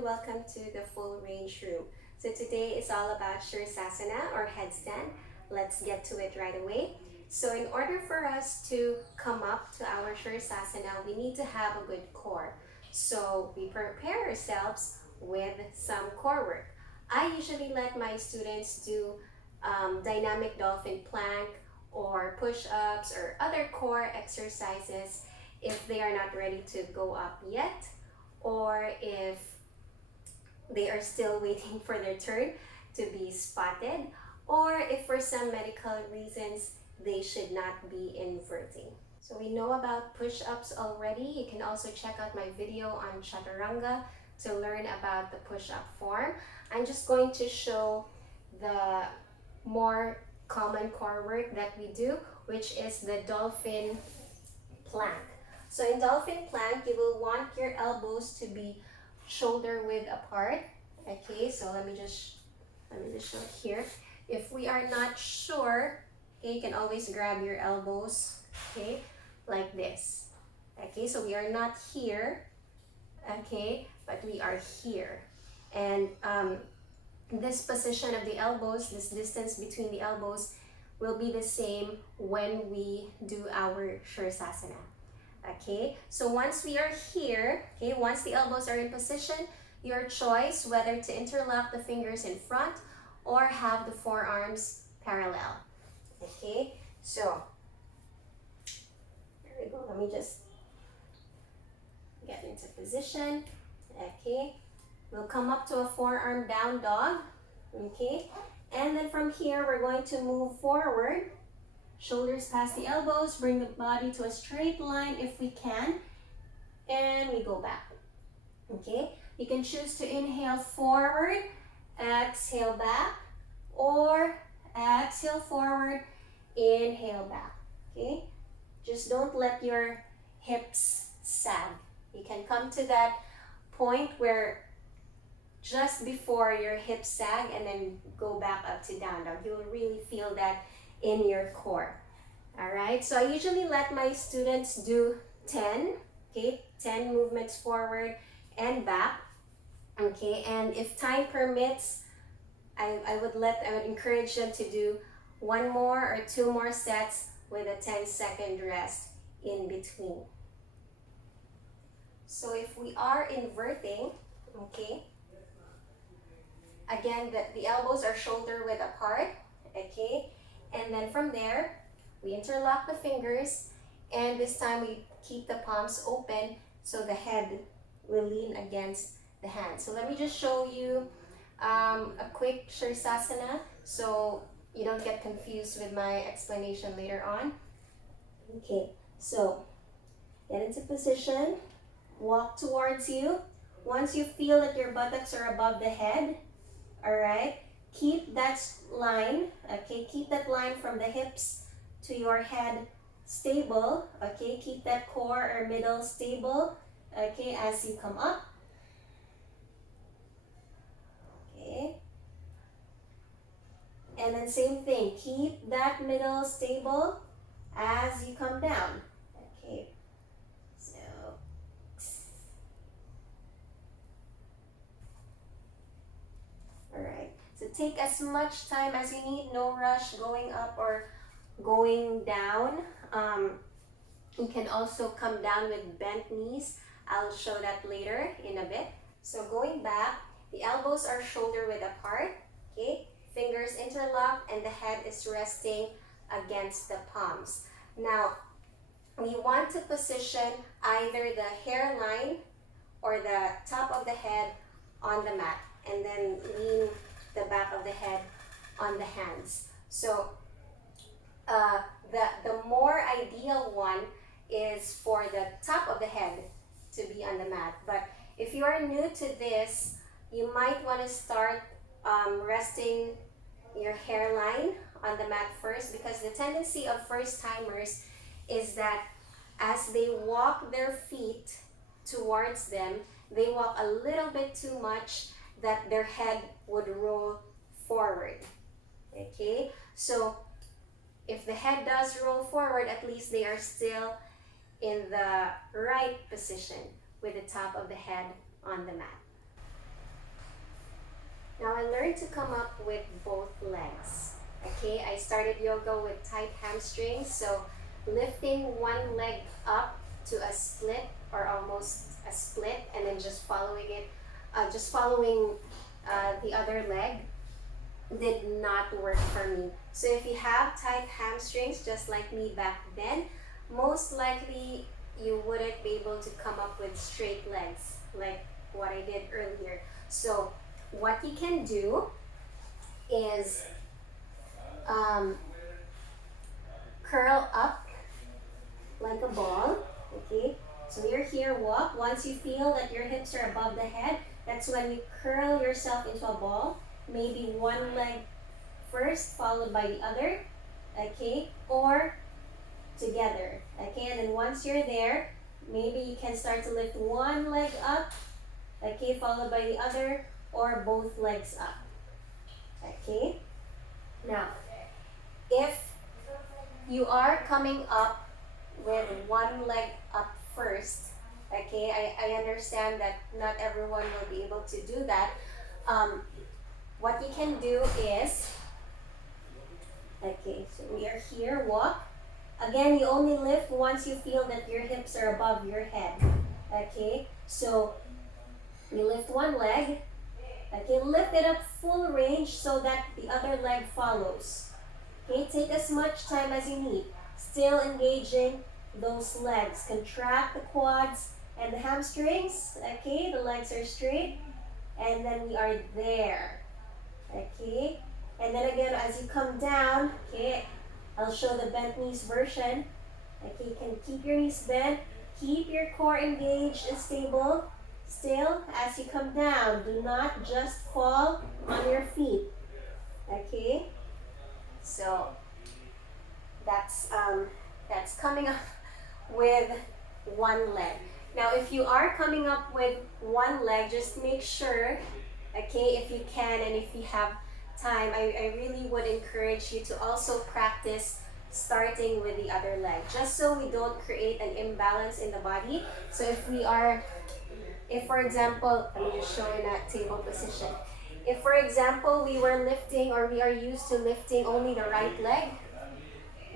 everyone, welcome to the full range room. So today is all about Sirsasana or headstand. Let's get to it right away. So in order for us to come up to our Sirsasana, we need to have a good core. So we prepare ourselves with some core work. I usually let my students do dynamic dolphin plank or push-ups or other core exercises if they are not ready to go up yet, or if they are still waiting for their turn to be spotted, or if for some medical reasons they should not be inverting. So we know about push-ups already. You can also check out my video on chaturanga to learn about the push-up form. I'm just going to show the more common core work that we do, which is the dolphin plank. So in dolphin plank, you will want your elbows to be shoulder width apart. Okay, so let me just show here. If we are not sure, okay, you can always grab your elbows, okay, like this. Okay, so we are not here, okay, but we are here. And this position of the elbows, this distance between the elbows, will be the same when we do our Sirsasana. Okay, so once we are here, okay, once the elbows are in position, your choice whether to interlock the fingers in front or have the forearms parallel. Okay, so there we go. Let me just get into position. Okay, we'll come up to a forearm down dog. Okay, and then from here we're going to move forward. Shoulders past the elbows, bring the body to a straight line if we can, and we go back. Okay, you can choose to inhale forward, exhale back, or exhale forward, inhale back. Okay, just don't let your hips sag. You can come to that point where just before your hips sag and then go back up to down dog. You'll really feel that in your core. All right, so I usually let my students do 10, okay, 10 movements forward and back, okay, and if time permits, I would encourage them to do one more or two more sets with a 10-second rest in between. So if we are inverting, okay, again, the elbows are shoulder width apart, okay, and then from there, we interlock the fingers, and this time we keep the palms open so the head will lean against the hand. So let me just show you a quick Sirsasana so you don't get confused with my explanation later on. Okay, so get into position, walk towards you. Once you feel that your buttocks are above the head, all right, keep that line, okay, keep that line from the hips to your head stable, okay, keep that core or middle stable, okay, as you come up, okay, and then same thing, keep that middle stable as you come down, okay, so, all right, so take as much time as you need, no rush going up or going down. You can also come down with bent knees. I'll show that later in a bit. So going back, the elbows are shoulder width apart, okay? Fingers interlocked and the head is resting against the palms. Now, we want to position either the hairline or the top of the head on the mat and then lean the back of the head on the hands. So the more ideal one is for the top of the head to be on the mat. But if you are new to this, you might want to start resting your hairline on the mat first, because the tendency of first timers is that as they walk their feet towards them, they walk a little bit too much that their head would roll forward. Okay, so if the head does roll forward, at least they are still in the right position with the top of the head on the mat. Now I learned to come up with both legs. Okay, I started yoga with tight hamstrings, so lifting one leg up to a split or almost a split, and then just following it, the other leg did not work for me. So if you have tight hamstrings, just like me back then, most likely you wouldn't be able to come up with straight legs like what I did earlier. So what you can do is um, curl up like a ball, okay? So you're here, walk. Once you feel that your hips are above the head, that's when you curl yourself into a ball. Maybe one leg first, followed by the other, okay? Or together, okay? And then once you're there, maybe you can start to lift one leg up, okay? Followed by the other, or both legs up, okay? Now, if you are coming up with one leg up first, okay, I understand that not everyone will be able to do that. What you can do is, okay, so we are here, walk. Again, you only lift once you feel that your hips are above your head, okay? So you lift one leg, okay, lift it up full range so that the other leg follows. Okay, take as much time as you need. Still engaging those legs. Contract the quads and the hamstrings. Okay, the legs are straight. And then we are there. Okay, and then again, as you come down, okay, I'll show the bent knees version. Okay, you can keep your knees bent. Keep your core engaged and stable. Still, as you come down, do not just fall on your feet. Okay, so that's coming up with one leg. Now, if you are coming up with one leg, just make sure, okay, if you can and if you have time, I really would encourage you to also practice starting with the other leg, just so we don't create an imbalance in the body. So if for example, let me just show in a table position. If for example, we were lifting or we are used to lifting only the right leg,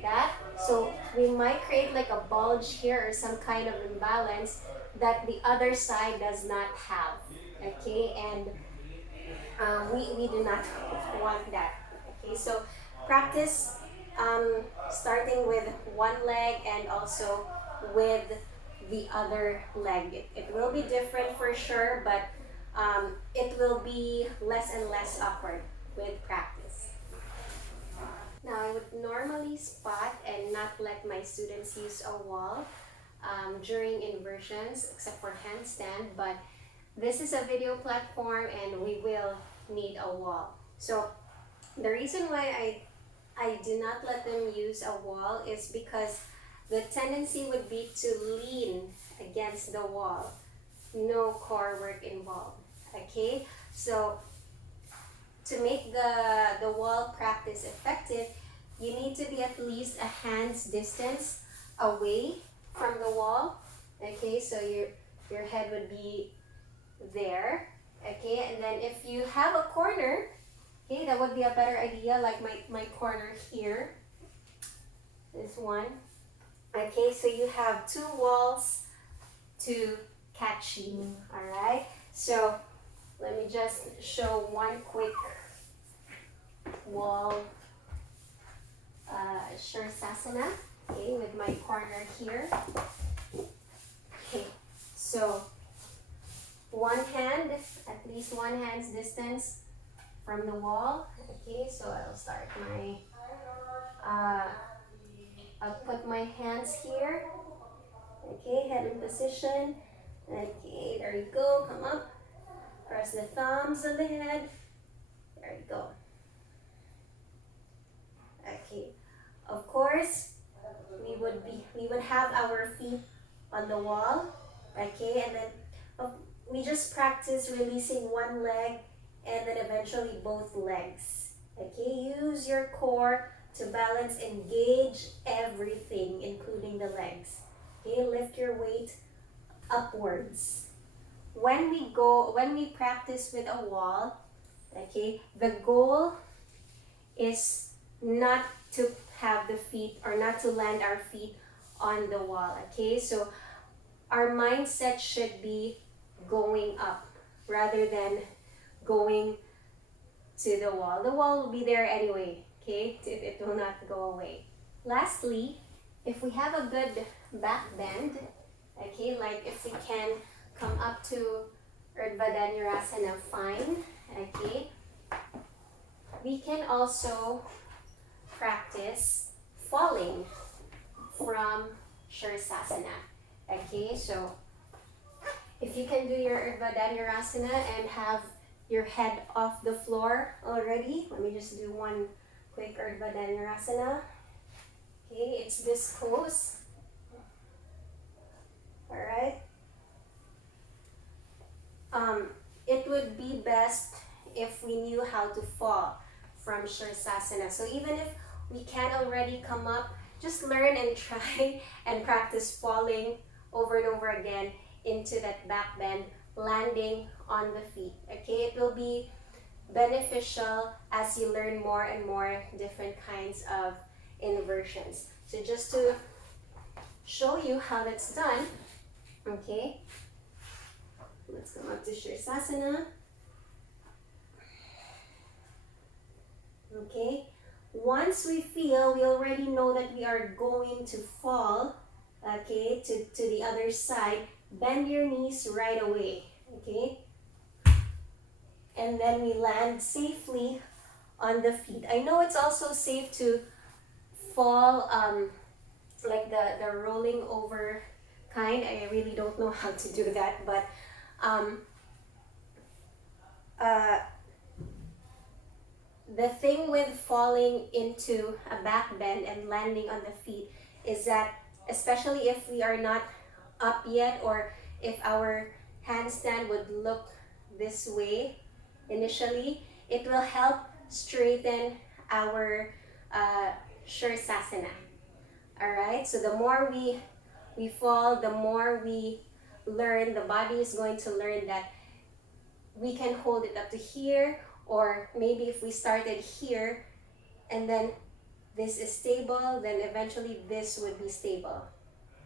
that. So we might create like a bulge here or some kind of imbalance that the other side does not have. Okay, and we do not want that. Okay, so practice starting with one leg and also with the other leg. It will be different for sure, but it will be less and less awkward with practice. Now, I would normally spot and not let my students use a wall during inversions, except for handstand, but this is a video platform and we will need a wall. So the reason why I do not let them use a wall is because the tendency would be to lean against the wall. No core work involved, okay? So to make the wall practice effective, you need to be at least a hand's distance away from the wall. Okay, so your head would be there. Okay, and then if you have a corner, okay, that would be a better idea, like my corner here. This one. Okay, so you have two walls to catch you. Alright, so let me just show one quick wall Sirsasana, okay, with my corner here. Okay, so one hand, at least one hand's distance from the wall. Okay, so I'll start I'll put my hands here. Okay, head in position. Okay, there you go, come up. Press the thumbs on the head. There you go. Okay, of course, we would have our feet on the wall, okay, and then we just practice releasing one leg and then eventually both legs. Okay, use your core to balance, engage everything, including the legs. Okay, lift your weight upwards. When we practice with a wall, Okay, the goal is not to have the feet or not to land our feet on the wall. Okay, so our mindset should be going up rather than going to the wall. The wall will be there anyway, okay? It will not go away. Lastly, if we have a good back bend, okay, like if we can come up to Urdhva Dhanurasana, fine, okay? We can also practice falling from Sirsasana, okay? So if you can do your Urdhva Dhanurasana and have your head off the floor already, let me just do one quick Urdhva Dhanurasana. Okay, it's this pose. All right. It would be best if we knew how to fall from Sirsasana. So even if we can already come up, just learn and try and practice falling over and over again into that back bend, landing on the feet. Okay, it will be beneficial as you learn more and more different kinds of inversions. So just to show you how that's done, okay, let's come up to Sirsasana. Okay, once we feel, we already know that we are going to fall, okay, to the other side, bend your knees right away, okay? And then we land safely on the feet. I know it's also safe to fall like the rolling over kind. I really don't know how to do that, but the thing with falling into a back bend and landing on the feet is that, especially if we are not up yet, or if our handstand would look this way initially, it will help straighten our Sirsasana. All right, so the more we fall, the more we learn, the body is going to learn that we can hold it up to here, or maybe if we started here and then this is stable, then eventually this would be stable.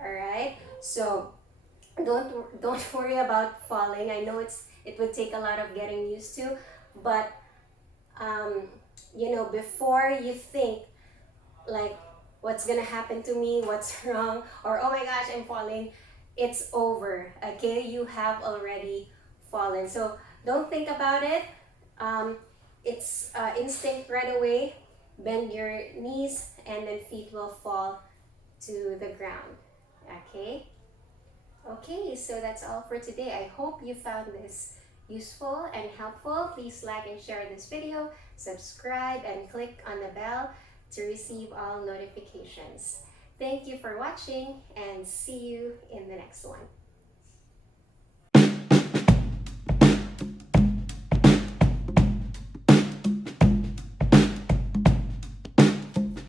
All right, so don't worry about falling. I know it would take a lot of getting used to, but you know, before you think like what's gonna happen to me, what's wrong, or oh my gosh, I'm falling, it's over. Okay, you have already fallen, so don't think about it. It's instinct right away. Bend your knees and then feet will fall to the ground. Okay. Okay, so that's all for today. I hope you found this useful and helpful. Please like and share this video, subscribe, and click on the bell to receive all notifications. Thank you for watching, and see you in the next one.